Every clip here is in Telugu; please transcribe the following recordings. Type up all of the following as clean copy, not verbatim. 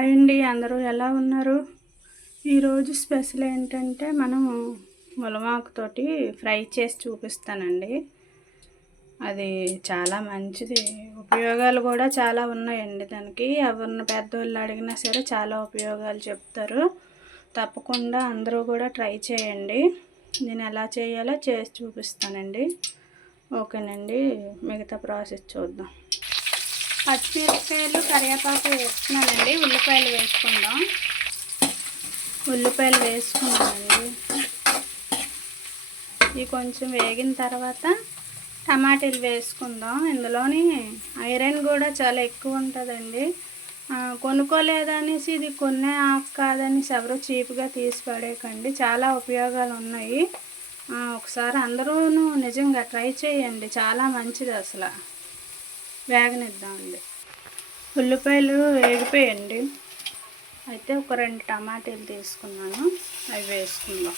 హాయ్ అండి, అందరూ ఎలా ఉన్నారు? ఈరోజు స్పెషల్ ఏంటంటే మనం ములగాకుతోటి ఫ్రై చేసి చూపిస్తానండి. అది చాలా మంచిది, ఉపయోగాలు కూడా చాలా ఉన్నాయండి దానికి. ఎవరిని పెద్దోళ్ళు అడిగినా సరే చాలా ఉపయోగాలు చెప్తారు. తప్పకుండా అందరూ కూడా ట్రై చేయండి. నేను ఎలా చేయాలో చేసి చూపిస్తానండి. ఓకేనండి, మిగతా ప్రాసెస్ చూద్దాం. పచ్చిమిరపకాయలు, కరివేపాకు వేసుకున్నానండి. ఉల్లిపాయలు వేసుకుందాం. ఉల్లిపాయలు వేసుకున్నానండి. ఇవి కొంచెం వేగిన తర్వాత టమాటాలు వేసుకుందాం. ఇందులోని ఐరన్ కూడా చాలా ఎక్కువ ఉంటుందండి. కొనుక్కోలేదనేసి ఇది కొన్నే ఆకు కాదనేసి ఎవరు చీప్గా తీసి పడేయకండి. చాలా ఉపయోగాలు ఉన్నాయి. ఒకసారి అందరూ నిజంగా ట్రై చేయండి, చాలా మంచిది. అసలు వేగనిద్దామండి. ఉల్లిపాయలు వేగిపోయండి. అయితే ఒక 2 టమాటాలు తీసుకున్నాను, అవి వేసుకుందాం.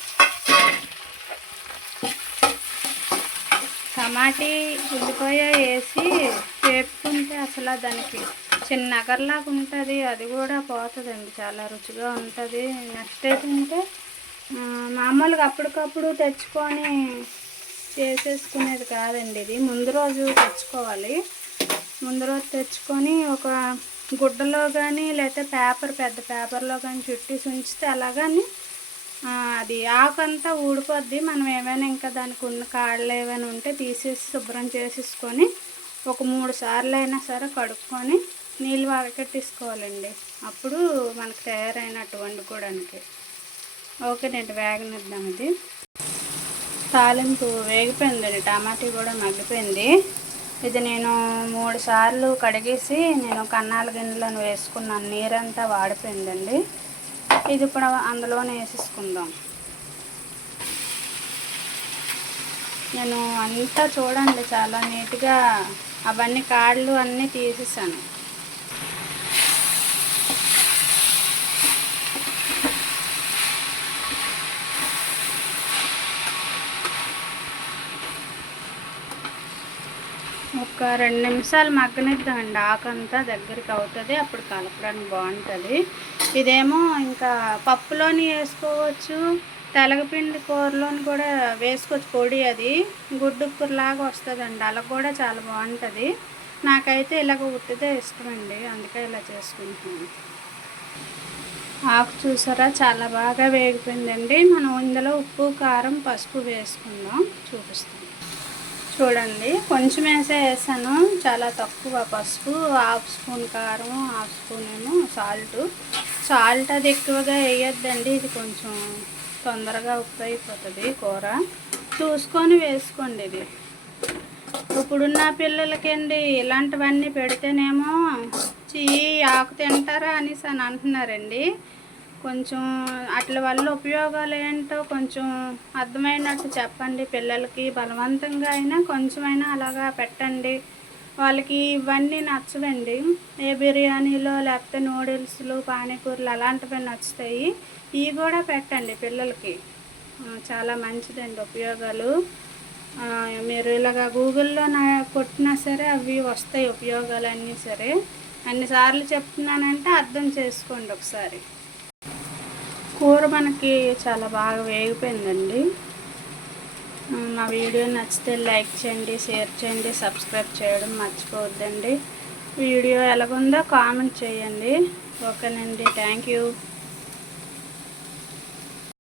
టమాటీ ఉల్లిపాయ వేసి వేపుకుంటే అసలు దానికి చిన్న నగరలాగా ఉంటుంది, అది కూడా పోతుందండి. చాలా రుచిగా ఉంటుంది. నెక్స్ట్ ఏంటంటే మామూలుగా అప్పటికప్పుడు తెచ్చుకొని చేసేసుకునేది కాదండి. ఇది ముందు రోజు తెచ్చుకోవాలి. ముందు రోజు తెచ్చుకొని ఒక గుడ్డలో కానీ లేకపోతే పెద్ద పేపర్లో కానీ చుట్టేసి ఉంచితే అలాగని అది ఆకంతా ఊడిపోద్ది. మనం ఏమైనా ఇంకా దానికి ఉన్న కాడలు ఏమైనా ఉంటే తీసేసి శుభ్రం చేసేసుకొని ఒక 3 సార్లు అయినా సరే కడుక్కొని నీళ్ళు వడకట్టేసుకోవాలండి. అప్పుడు మనకు తయారైనట్టు వండుకోవడానికి. ఓకేనండి, వేగనిద్దాం. ఇది తాలింపు వేగిపోయిందండి, టమాటా కూడా మగ్గిపోయింది. ఇది నేను 3 సార్లు కడిగేసి నేను కన్నాల గిన్నెలను వేసుకున్నాను. నీరంతా వాడిపోయిందండి. ఇది ఇప్పుడు అందులోనే వేసేసుకుందాం. నేను అంతా చూడండి చాలా నీట్గా అవన్నీ కాళ్ళు అన్నీ తీసేసాను. ఒక 2 నిమిషాలు మగ్గనిద్దామండి. ఆకంతా దగ్గరికి అవుతుంది, అప్పుడు కలపడానికి బాగుంటుంది. ఇదేమో ఇంకా పప్పులోని వేసుకోవచ్చు, తెలగపిండి కూరలోని కూడా వేసుకోవచ్చు. పొడి అది గుడ్డు కూరలాగా వస్తుందండి, అలా కూడా చాలా బాగుంటుంది. నాకైతే ఇలాగ ఉట్టిదే ఇష్టమండి, అందుకే ఇలా చేసుకుంటున్నాను. ఆకు చూసారా చాలా బాగా వేగిపోయిందండి. మనం ఇందులో ఉప్పు, కారం, పసుపు వేసుకుందాం. చూపిస్తాం చూడండి. కొంచెం వేసాను, చాలా తక్కువ పసుపు, 1/2 స్పూన్ కారం, 1/2 స్పూన్ ఏమో సాల్ట్ అది ఎక్కువగా వేయొద్దండి. ఇది కొంచెం తొందరగా ఉప్పు అయిపోతుంది కూర, చూసుకొని వేసుకోండి. ఇది ఇప్పుడున్న పిల్లలకండి ఇలాంటివన్నీ పెడితేనేమో ఆకు తింటారా అనేసి అని అంటున్నారండి. కొంచెం అట్ల వల్ల ఉపయోగాలు ఏంటో కొంచెం అర్థమైనట్టు చెప్పండి పిల్లలకి. బలవంతంగా అయినా కొంచెమైనా అలాగా పెట్టండి. వాళ్ళకి ఇవన్నీ నచ్చవండి. ఏ బిర్యానీలో లేకపోతే నూడిల్స్లు, పానీపూరీలు అలాంటివి నచ్చుతాయి. ఇవి కూడా పెట్టండి పిల్లలకి, చాలా మంచిదండి ఉపయోగాలు. మీరు ఇలాగా గూగుల్లో కొట్టినా సరే అవి వస్తాయి ఉపయోగాలు అన్నీ. సరే, అన్నిసార్లు చెప్తున్నానంటే అర్థం చేసుకోండి ఒకసారి. కూర మనకి చాలా బాగా వేగిపోయిందండి. మా వీడియో నచ్చితే లైక్ చేయండి, షేర్ చేయండి, సబ్స్క్రైబ్ చేయడం మర్చిపోవద్దండి. వీడియో ఎలాగుందో కామెంట్ చేయండి. ఓకేనండి, థ్యాంక్ యూ.